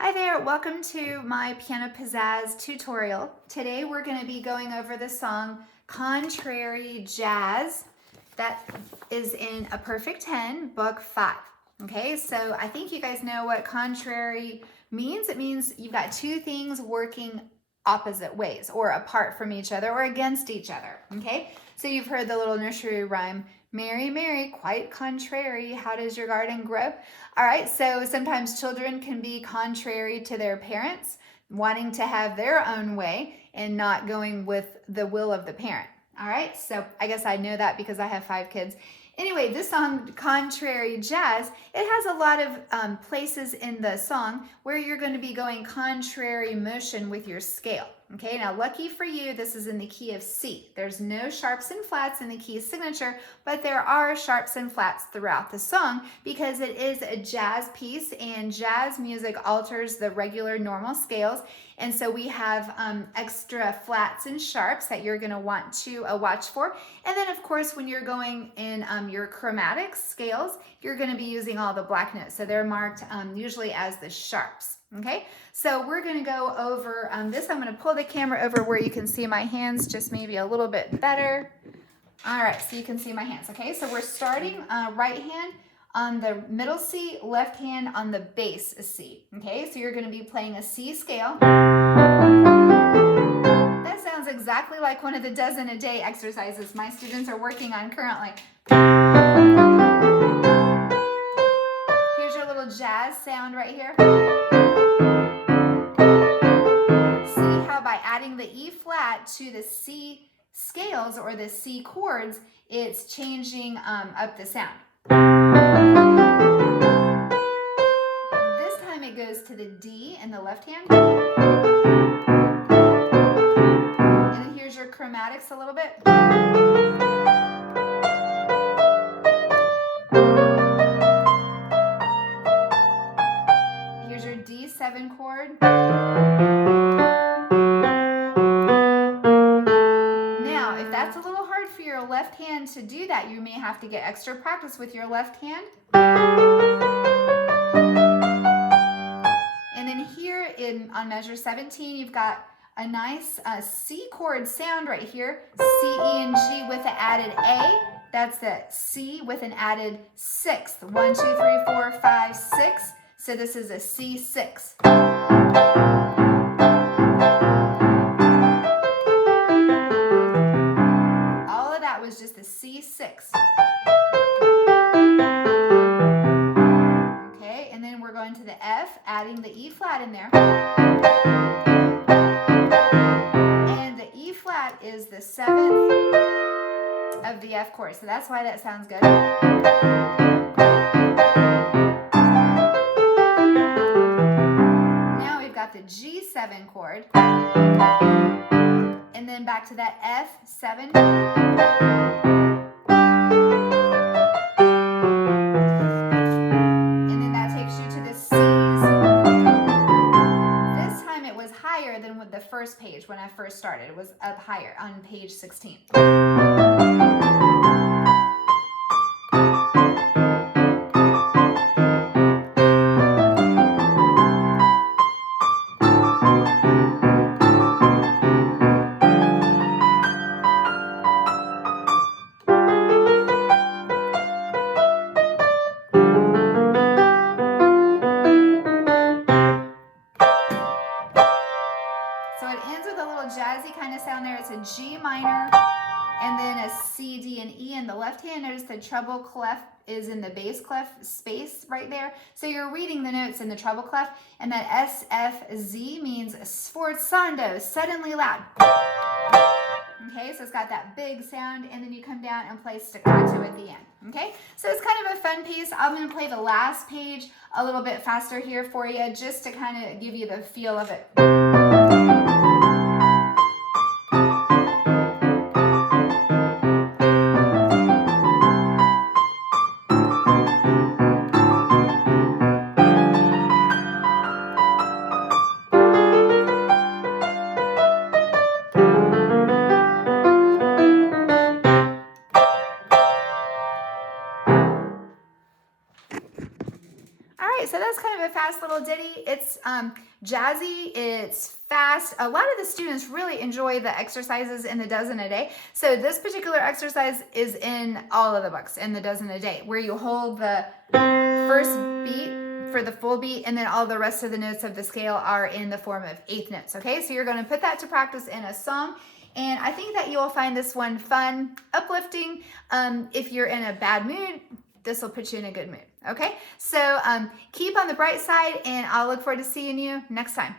Hi there, welcome to my Piano Pizzazz tutorial. Today we're going to be going over the song Contrary Jazz that is in A Perfect 10, Book 5. Okay, so I think you guys know what contrary means. It means you've got two things working opposite ways or apart from each other or against each other. Okay, so you've heard the little nursery rhyme, Mary, Mary, quite contrary, how does your garden grow? All right, so sometimes children can be contrary to their parents, wanting to have their own way and not going with the will of the parent. All right, so I guess I know that because I have 5 kids. Anyway, this song, Contrary Jazz, it has a lot of places in the song where you're going to be going contrary motion with your scale. Okay, now lucky for you, this is in the key of C. There's no sharps and flats in the key signature, but there are sharps and flats throughout the song because it is a jazz piece and jazz music alters the regular normal scales. And so we have extra flats and sharps that you're going to want to watch for. And then of course, when you're going in your chromatic scales, you're going to be using all the black notes. So they're marked usually as the sharps. Okay, so we're going to go over this. I'm going to pull the camera over where you can see my hands just maybe a little bit better. All right, so you can see my hands. Okay, so we're starting right hand on the middle C, left hand on the bass C. Okay, so you're going to be playing a C scale. That sounds exactly like one of the dozen a day exercises my students are working on currently. Here's your little jazz sound right here. By adding the E flat to the C scales or the C chords, it's changing up the sound. This time it goes to the D in the left hand. And then here's your chromatics a little bit. Here's your D7 chord. That's a little hard for your left hand to do that. You may have to get extra practice with your left hand. And then here on measure 17, you've got a nice C chord sound right here. C, E, and G with an added A. That's the C with an added sixth. 1, 2, 3, 4, 5, 6. So this is a C6. Was just the C6. Okay, and then we're going to the F, adding the E flat in there. And the E flat is the 7th of the F chord, so that's why that sounds good. Now we've got the G7 chord. And then back to that F7. And then that takes you to the C's. This time it was higher than with the first page when I first started. It was up higher on page 16. Jazzy kind of sound there. It's a G minor and then a C, D, and E in the left hand. Notice the treble clef is in the bass clef space right there. So you're reading the notes in the treble clef, and that S, F, Z means sforzando, suddenly loud. Okay, so it's got that big sound, and then you come down and play staccato at the end. Okay, so it's kind of a fun piece. I'm going to play the last page a little bit faster here for you, just to kind of give you the feel of it. So that's kind of a fast little ditty. It's jazzy, it's fast. A lot of the students really enjoy the exercises in the dozen a day. So this particular exercise is in all of the books in the dozen a day, where you hold the first beat for the full beat, and then all the rest of the notes of the scale are in the form of eighth notes. Okay, so you're going to put that to practice in a song. And I think that you will find this one fun, uplifting. If you're in a bad mood, this will put you in a good mood. Okay, so keep on the bright side, and I'll look forward to seeing you next time.